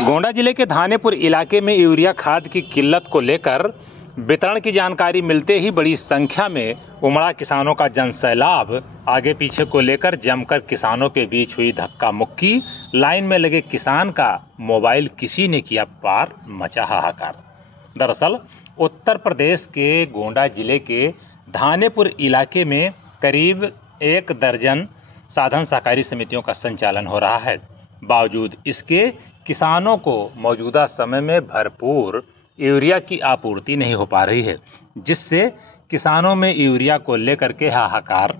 गोंडा जिले के धानेपुर इलाके में यूरिया खाद की किल्लत को लेकर वितरण की जानकारी मिलते ही बड़ी संख्या में उमड़ा किसानों का जनसैलाब आगे पीछे को लेकर जमकर किसानों के बीच हुई धक्का मुक्की। लाइन में लगे किसान का मोबाइल किसी ने किया पार, मचा हाहाकार। दरअसल उत्तर प्रदेश के गोंडा जिले के धानेपुर इलाके में करीब 1 दर्जन साधन सहकारी समितियों का संचालन हो रहा है। बावजूद इसके किसानों को मौजूदा समय में भरपूर यूरिया की आपूर्ति नहीं हो पा रही है, जिससे किसानों में यूरिया को लेकर के हाहाकार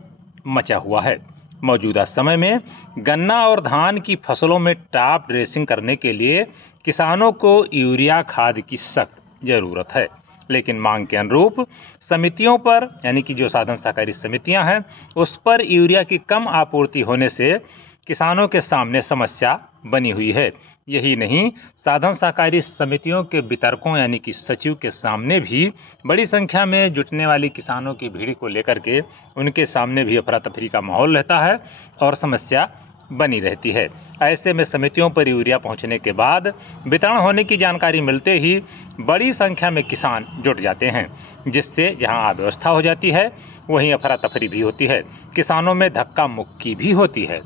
मचा हुआ है। मौजूदा समय में गन्ना और धान की फसलों में टॉप ड्रेसिंग करने के लिए किसानों को यूरिया खाद की सख्त जरूरत है, लेकिन मांग के अनुरूप समितियों पर, यानी कि जो साधन सहकारी समितियां हैं, उस पर यूरिया की कम आपूर्ति होने से किसानों के सामने समस्या बनी हुई है। यही नहीं, साधन सहकारी समितियों के वितरकों यानी कि सचिव के सामने भी बड़ी संख्या में जुटने वाली किसानों की भीड़ को लेकर के उनके सामने भी अफरा तफरी का माहौल रहता है और समस्या बनी रहती है। ऐसे में समितियों पर यूरिया पहुंचने के बाद वितरण होने की जानकारी मिलते ही बड़ी संख्या में किसान जुट जाते हैं, जिससे जहां अव्यवस्था हो जाती है वहीं अफरा तफरी भी होती है, किसानों में धक्का मुक्की भी होती है।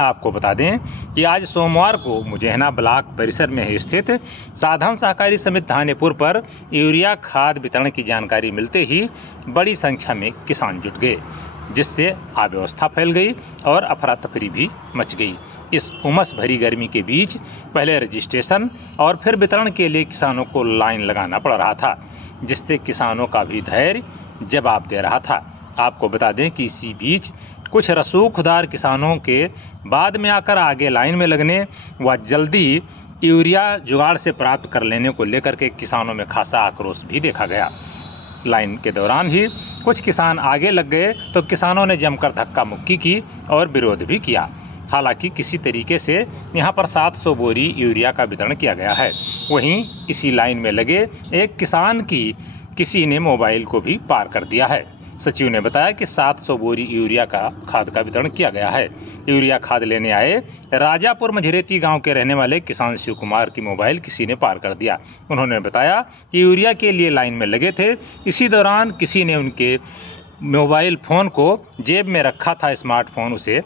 आपको बता दें कि आज सोमवार को मुजैना ब्लॉक परिसर में स्थित साधन सहकारी समिति धानेपुर पर यूरिया खाद वितरण की जानकारी मिलते ही बड़ी संख्या में किसान जुट गए, जिससे अव्यवस्था फैल गई और अफरा तफरी भी मच गई। इस उमस भरी गर्मी के बीच पहले रजिस्ट्रेशन और फिर वितरण के लिए किसानों को लाइन लगाना पड़ रहा था, जिससे किसानों का भी धैर्य जवाब दे रहा था। आपको बता दें कि इसी बीच कुछ रसूखदार किसानों के बाद में आकर आगे लाइन में लगने व जल्दी यूरिया जुगाड़ से प्राप्त कर लेने को लेकर के किसानों में खासा आक्रोश भी देखा गया। लाइन के दौरान ही कुछ किसान आगे लग गए तो किसानों ने जमकर धक्का मुक्की की और विरोध भी किया। हालांकि किसी तरीके से यहाँ पर 700 बोरी यूरिया का वितरण किया गया है। वहीं इसी लाइन में लगे एक किसान की किसी ने मोबाइल को भी पार कर दिया है। सचिव ने बताया कि 700 बोरी यूरिया का खाद का वितरण किया गया है। यूरिया खाद लेने आए राजापुर मझरेती गांव के रहने वाले किसान शिव कुमार की मोबाइल किसी ने पार कर दिया। उन्होंने बताया कि यूरिया के लिए लाइन में लगे थे, इसी दौरान किसी ने उनके मोबाइल फोन को जेब में रखा था, स्मार्टफोन उसे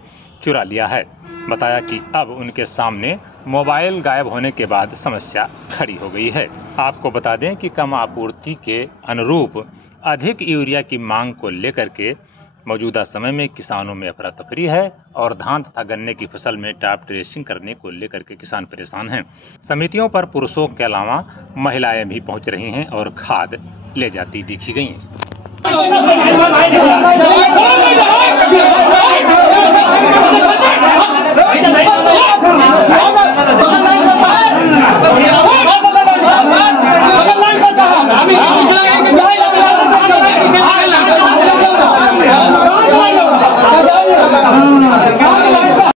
चुरा लिया है। बताया कि अब उनके सामने मोबाइल गायब होने के बाद समस्या खड़ी हो गई है। आपको बता दें कि कम आपूर्ति के अनुरूप अधिक यूरिया की मांग को लेकर के मौजूदा समय में किसानों में अफरा तफरी है और धान तथा गन्ने की फसल में टॉप ड्रेसिंग करने को लेकर के किसान परेशान हैं। समितियों पर पुरुषों के अलावा महिलाएं भी पहुंच रही हैं और खाद ले जाती दिखी गई हैं।